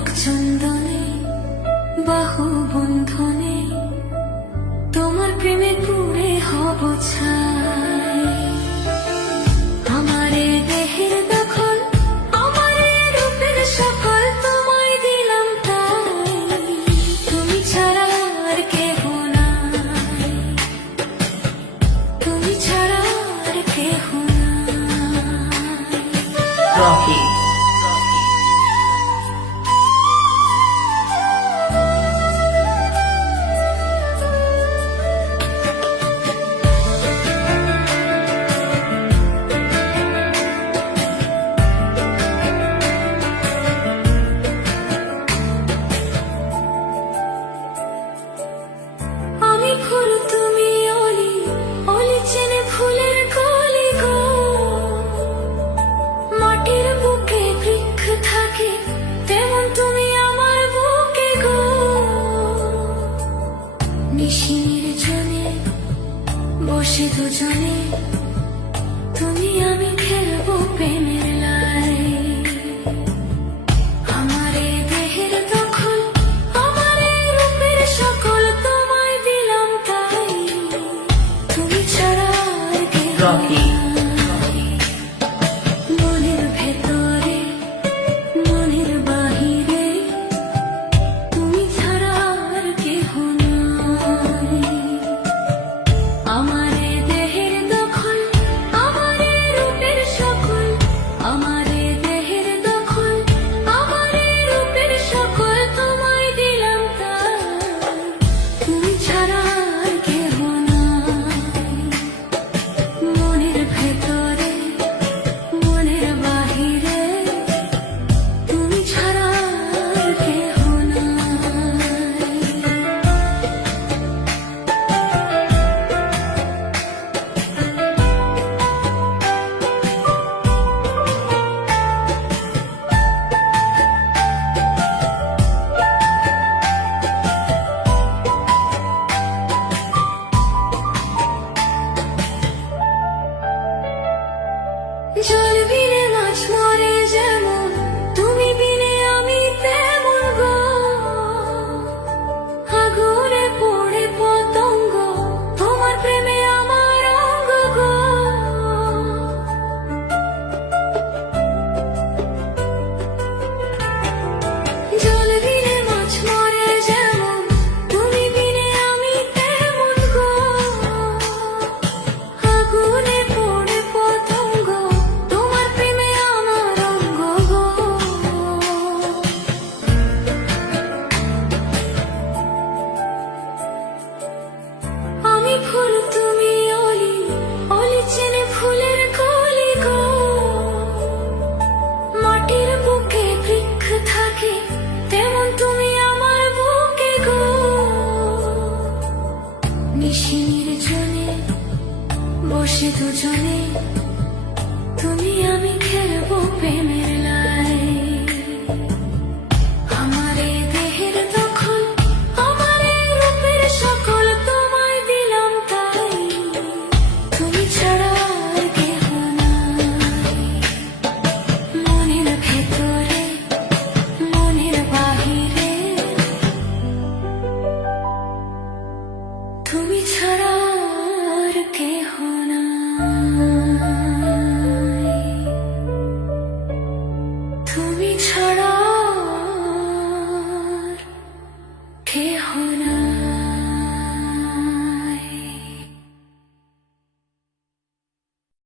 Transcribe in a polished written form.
নখ চন্দনে বাহু বন্ধনে তোমার প্রেমে পুরে হব ছাই। আমারে দেহের দখল, আমারে রূপের সকল তোমায় দিলাম তাই। তুমি ছাড়া আর কেহ নাই, তুমি ছাড়া আর কেহ নাই। রকি আমি ফুল তুমি অলি, অলি চেনে ফুলের কলি গো। মাটির বুকে বৃক্ষ থাকে তেমন তুমি আমার বুকে গো। নিশির জনে বসে দুজনে তুমি আমি খেলবো প্রেমের লাই। আমারে দেহের দখল, আমারে রূপের সকল তোমায় দিলাম তাই। তুমি ছাড়া আর কেহ রকি নাই। মনের ভেতরে মনের বাহিরে তুমি ছাড়া আর কেহ নাই। আমারে দেহের দখল, আমারে রূপের সকল, আমারে দেহের দখল, আমারে রূপের সকল তোমায় দিলাম তাই। তুমি ছাড়া আর কেহ নাই। মনের ভেতরে মনের বাহিরে তুমি ছাড়া আর কেহ নাই। জল বিনে মাছ মরে যেমন, তুমি বিনে আমি তেমন গো। আগুনে পড়ে পতঙ্গ, তোমার প্রেমে আমার অঙ্গ গো। জল বিনে মাছ মরে যেমন, তুমি বিনে আমি তেমন গো। আগুনে পড়ে পতঙ্গ, তোমার প্রেমে আমার অঙ্গ গো। আমি ফুল তুমি অলি, অলি চেনে ফুলের কলি গো। মাটির বুকে বৃক্ষ থাকে তেমন তুমি আমার বুকে গো। নিশির জনে বসে দুজনে তুমি আমি খেলবো প্রেমের লাই। আমারে দেহের দখল, আমারে রূপের সকল তোমায় দিলাম তাই। তুমি ছাড়া আর কেহ নাই। মনের ভেতরে মনের বাহিরে তুমি ছাড়া আর কেহ নাই। তুমি ছাড়া আর কেহ নাই।